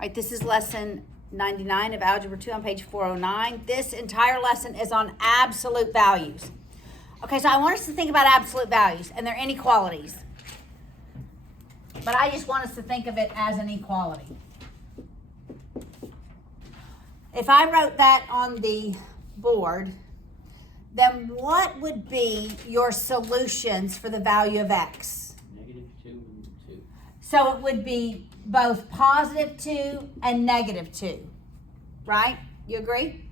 right, this is lesson 99 of Algebra 2 on page 409. This entire lesson is on absolute values. Okay, so I want us to think about absolute values and their inequalities. But I just want us to think of it as an equality. If I wrote that on the board, then what would be your solutions for the value of x? Negative 2 and 2. So it would be both positive 2 and negative 2, right? You agree?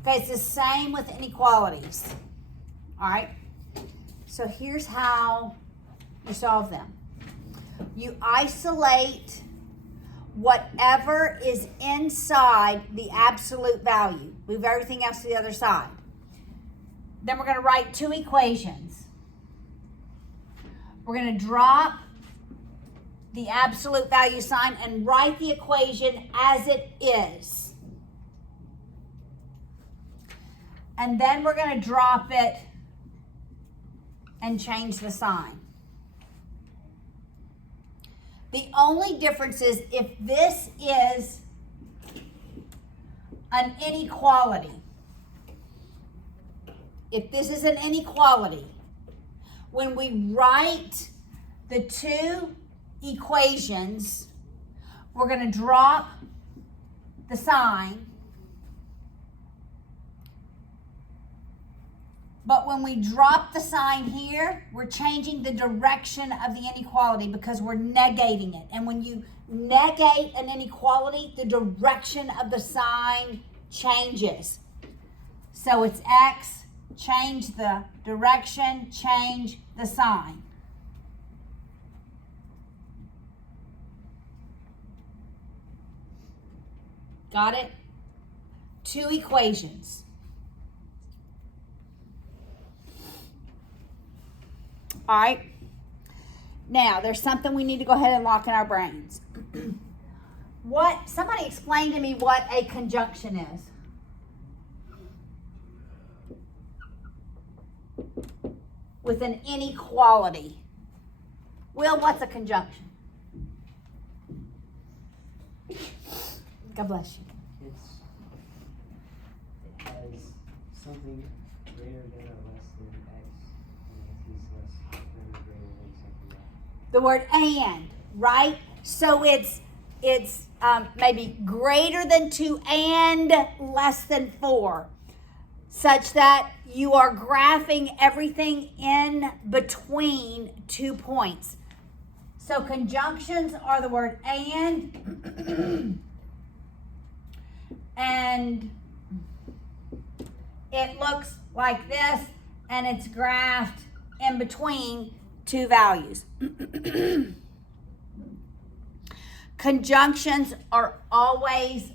Okay, it's the same with inequalities. All right? So here's how you solve them. You isolate whatever is inside the absolute value. Move everything else to the other side. Then we're going to write two equations. We're going to drop the absolute value sign and write the equation as it is. And then we're going to drop it and change the sign. The only difference is if this is an inequality. If this is an inequality, when we write the two equations, we're going to drop the sign. But when we drop the sign here, we're changing the direction of the inequality because we're negating it. And when you negate an inequality, the direction of the sign changes. So it's x, change the direction, change the sign. Got it? Two equations. All right. Now, there's something we need to go ahead and lock in our brains. Somebody explain to me what a conjunction is. With an inequality. Will, what's a conjunction? God bless you. It has something greater than or less than x, and it's less than or greater than something else. The word and, right? So it's maybe greater than 2 and less than 4, such that you are graphing everything in between 2 points. So conjunctions are the word and it looks like this, and it's graphed in between two values. Conjunctions are always,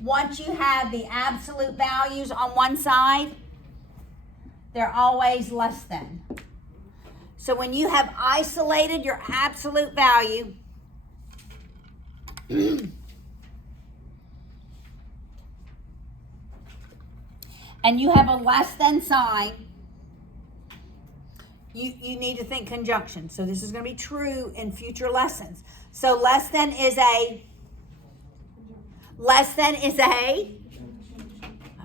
once you have the absolute values on one side, they're always less than. So when you have isolated your absolute value, and you have a less than sign, you need to think conjunction. So this is going to be true in future lessons. So less than is a,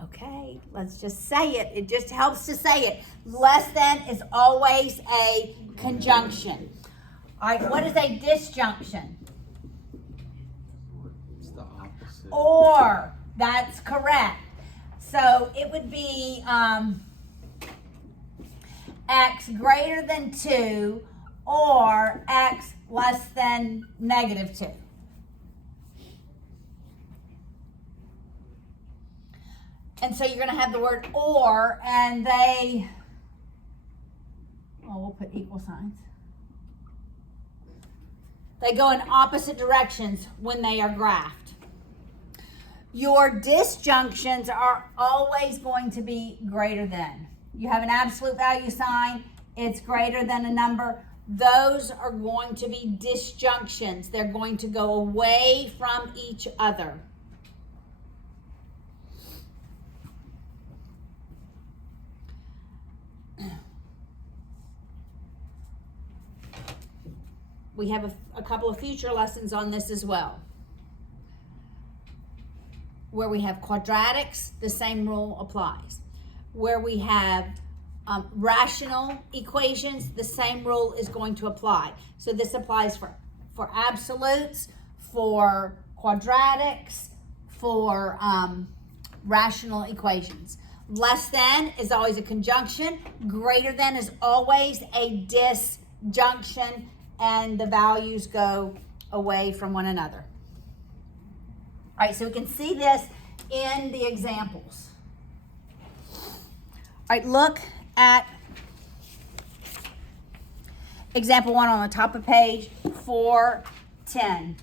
okay, let's just say it. It just helps to say it. Less than is always a conjunction. All right, what is a disjunction? It's the opposite. Or, that's correct. So it would be x greater than 2 or x less than negative 2. And so you're going to have the word or, and we'll put equal signs. They go in opposite directions when they are graphed. Your disjunctions are always going to be greater than. You have an absolute value sign, it's greater than a number. Those are going to be disjunctions. They're going to go away from each other. we have a couple of future lessons on this as well. Where we have quadratics, the same rule applies. Where we have rational equations, the same rule is going to apply. So this applies for absolutes, for quadratics, for rational equations. Less than is always a conjunction. Greater than is always a disjunction, and the values go away from one another. All right, so we can see this in the examples. All right, look at example 1 on the top of page 410.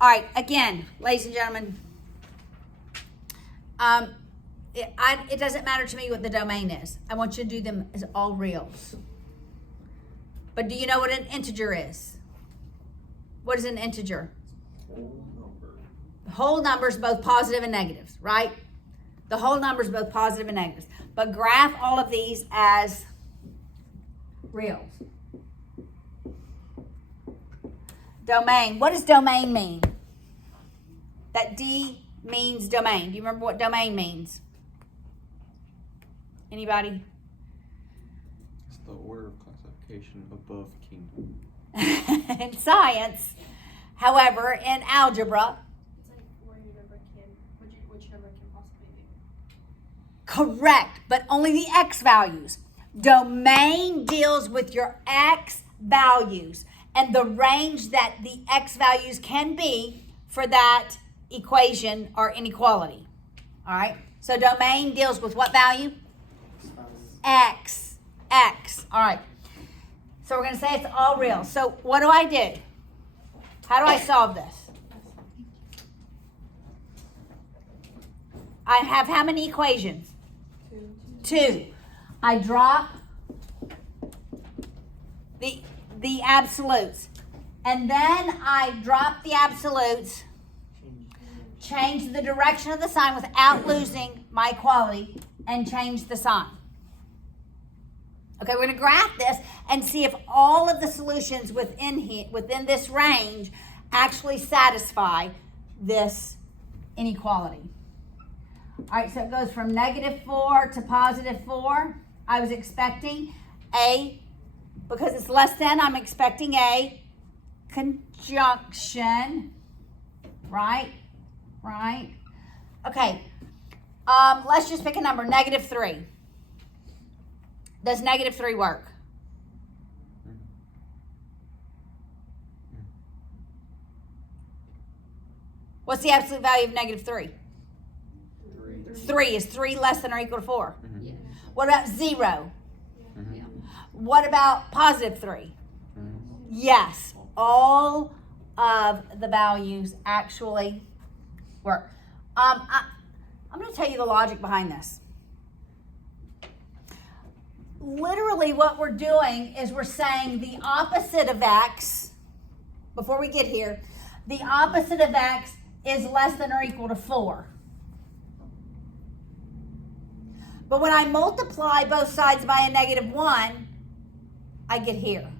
All right, again, ladies and gentlemen, it doesn't matter to me what the domain is. I want you to do them as all reals. But do you know what an integer is? What is an integer? Whole number. Whole numbers, both positive and negatives, right? The whole numbers, both positive and negatives. But graph all of these as reals. Domain. What does domain mean? That D means domain. Do you remember what domain means? Anybody? It's the order of classification above kingdom. In science, however, in algebra, It's like where your number can, which number can possibly be. correct, but only the x values. Domain deals with your x values and the range that the x values can be for that equation or inequality. All right, so domain deals with what value? X. All right. So we're going to say it's all real. So what do I do? How do I solve this? I have how many equations? Two. I drop the absolutes. And then I drop the absolutes, change the direction of the sign without losing my equality, and change the sign. Okay, we're going to graph this and see if all of the solutions within this range actually satisfy this inequality. All right, so it goes from -4 to +4. I was expecting a, because it's less than, I'm expecting a conjunction, right? Okay, let's just pick a number, -3. Does -3 work? What's the absolute value of -3? 3. Is 3 less than or equal to 4? Mm-hmm. Yeah. What about 0? Mm-hmm. Yeah. What about +3? Mm-hmm. Yes, all of the values actually work. I'm going to tell you the logic behind this. Literally what we're doing is we're saying the opposite of x, before we get here, the opposite of x is less than or equal to 4. But when I multiply both sides by a -1, I get here.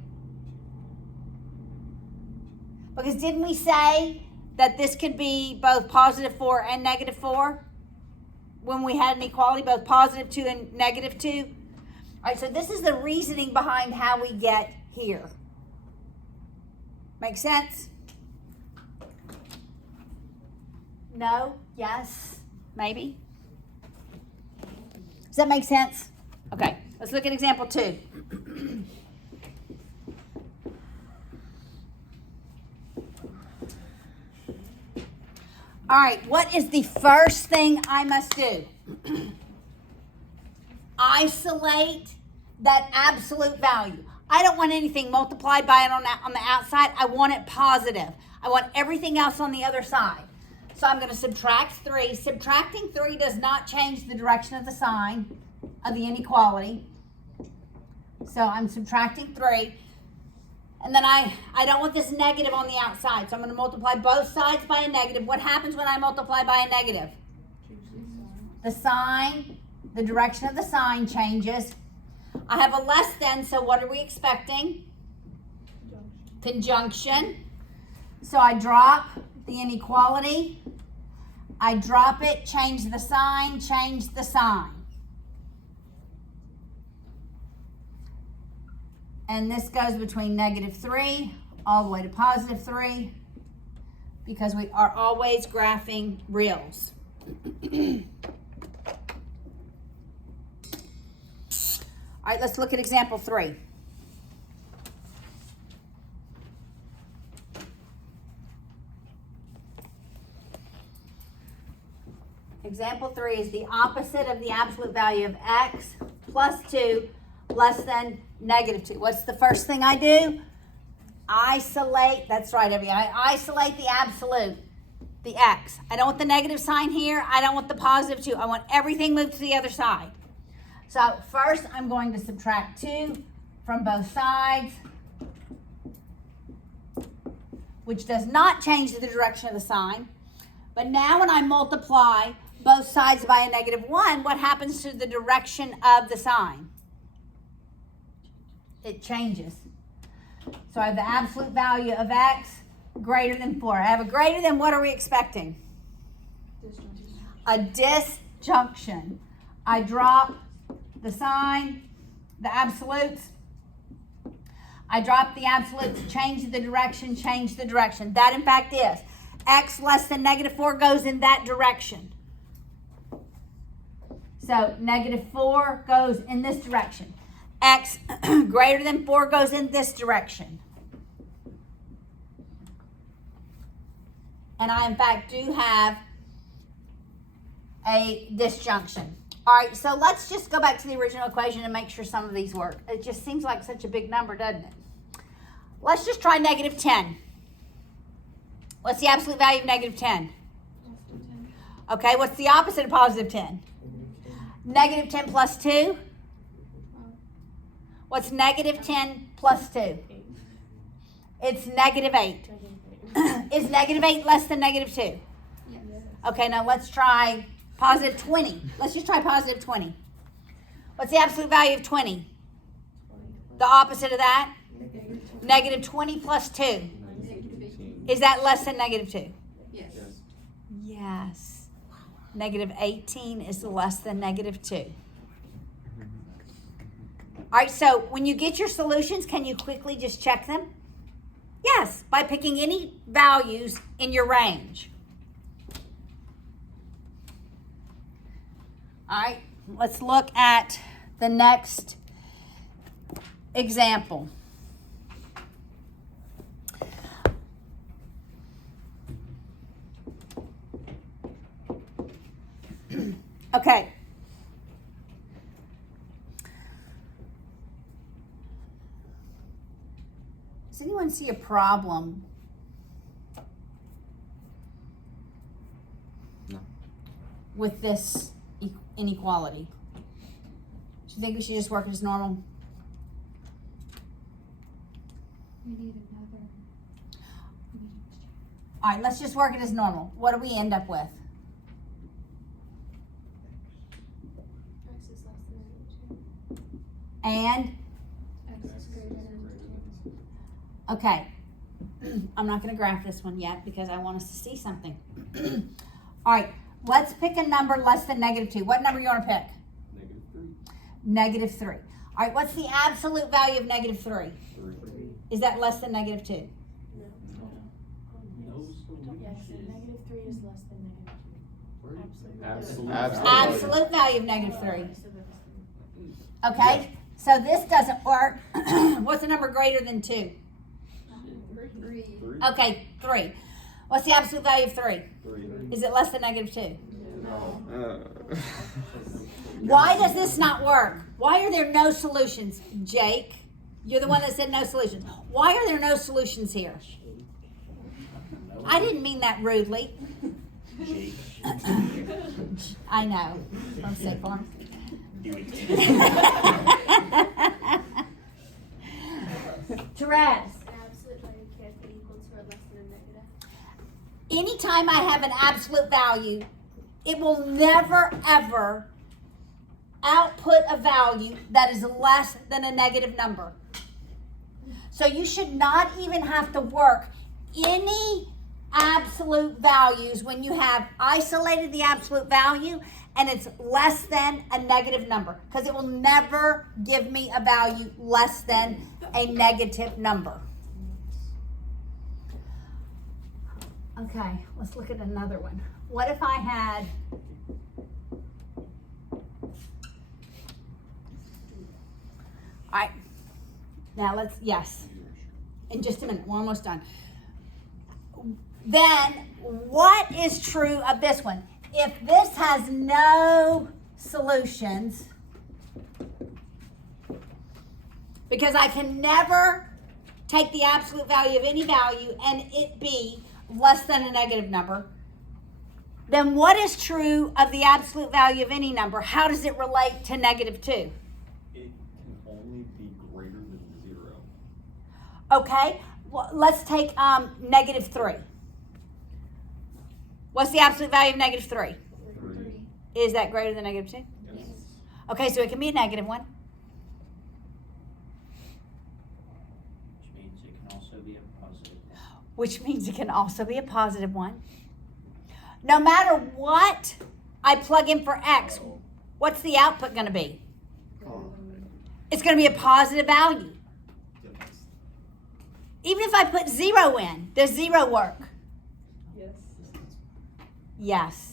Because didn't we say that this could be both +4 and -4? When we had an equality, both +2 and -2? All right, so this is the reasoning behind how we get here. Make sense? No? Yes? Maybe? Does that make sense? Okay, let's look at example 2. All right, what is the first thing I must do? Isolate that absolute value. I don't want anything multiplied by it on the outside. I want it positive. I want everything else on the other side. So I'm going to subtract 3. Subtracting 3 does not change the direction of the sign of the inequality. So I'm subtracting 3. And then I don't want this negative on the outside. So I'm going to multiply both sides by a negative. What happens when I multiply by a negative? The sign, the direction of the sign changes. I have a less than, so what are we expecting? conjunction. So I drop the inequality. I drop it, change the sign, change the sign. And this goes between -3 all the way to +3 because we are always graphing reals. All right, let's look at example 3. Example 3 is the opposite of the absolute value of x plus 2 less than -2. What's the first thing I do? Isolate, that's right, I isolate the absolute, the x. I don't want the negative sign here. I don't want the +2. I want everything moved to the other side. So first I'm going to subtract 2 from both sides, which does not change the direction of the sign. But now when I multiply both sides by a -1, what happens to the direction of the sign? It changes. So I have the absolute value of x greater than 4. I have a greater than, what are we expecting? A disjunction. I drop the sign, the absolutes. I drop the absolutes, change the direction, change the direction. That in fact is x less than -4 goes in that direction. So -4 goes in this direction. X greater than 4 goes in this direction. And I, in fact, do have a disjunction. All right, so let's just go back to the original equation and make sure some of these work. It just seems like such a big number, doesn't it? Let's just try -10. What's the absolute value of -10? Okay, what's the opposite of +10? -10 plus 2? What's -10 plus 2? It's -8. Is -8 less than -2? Yes. Okay, now let's try +20. Let's just try +20. What's the absolute value of 20? The opposite of that? -20 plus 2. Is that less than -2? Yes. Yes. -18 is less than -2. All right, so when you get your solutions, can you quickly just check them? Yes, by picking any values in your range. All right, let's look at the next example. Okay. Does anyone see a problem? No. With this inequality? Do you think we should just work as normal? We need another. All right, let's just work it as normal. What do we end up with? X is less than And, X is greater than 2. okay, I'm not going to graph this one yet because I want us to see something. All right, let's pick a number less than -2. What number you want to pick? -3. -3. All right, what's the absolute value of -3? 3. Is that less than -2? Yes, and -3 is less than -2. Absolute value of -3. Okay, so this doesn't work. What's the number greater than 2? 3. Okay, 3. What's the absolute value of 3? 3. Is it less than -2? No. Why does this not work? Why are there no solutions? Jake, you're the one that said no solutions. Why are there no solutions here? I didn't mean that rudely. I know. From State Farm. Therese. Absolute value can't be equal to or less than a negative. Anytime I have an absolute value, it will never ever output a value that is less than a negative number. So you should not even have to work any absolute values when you have isolated the absolute value and it's less than a negative number, because it will never give me a value less than a negative number. Okay, let's look at another one. What if I had all right, now yes, in just a minute, we're almost done. Then what is true of this one? If this has no solutions, because I can never take the absolute value of any value and it be less than a negative number, then what is true of the absolute value of any number? How does it relate to negative 2? It can only be greater than 0. Okay, well, let's take negative 3. What's the absolute value of negative 3? 3. Is that greater than negative 2? Yes. Okay, so it can be a negative 1. Which means it can also be a positive one. Which means it can also be a positive 1. No matter what I plug in for x, what's the output going to be? It's going to be a positive value. Even if I put 0 in, does 0 work? Yes. Yes.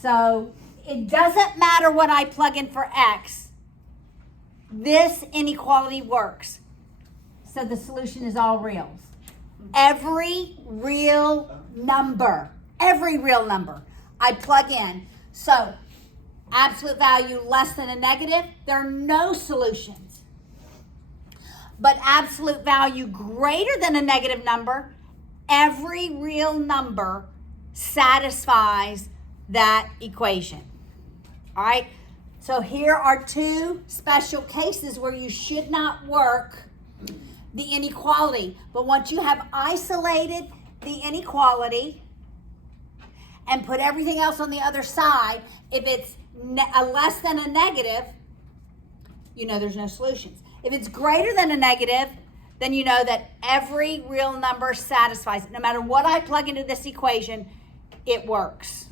So it doesn't matter what I plug in for x. This inequality works. So the solution is all reals. Every real number I plug in. So absolute value less than a negative, there are no solutions. But absolute value greater than a negative number, every real number satisfies that equation. All right? So here are 2 special cases where you should not work the inequality. But once you have isolated the inequality and put everything else on the other side, if it's less than a negative, you know there's no solutions. If it's greater than a negative, then you know that every real number satisfies it. No matter what I plug into this equation, it works.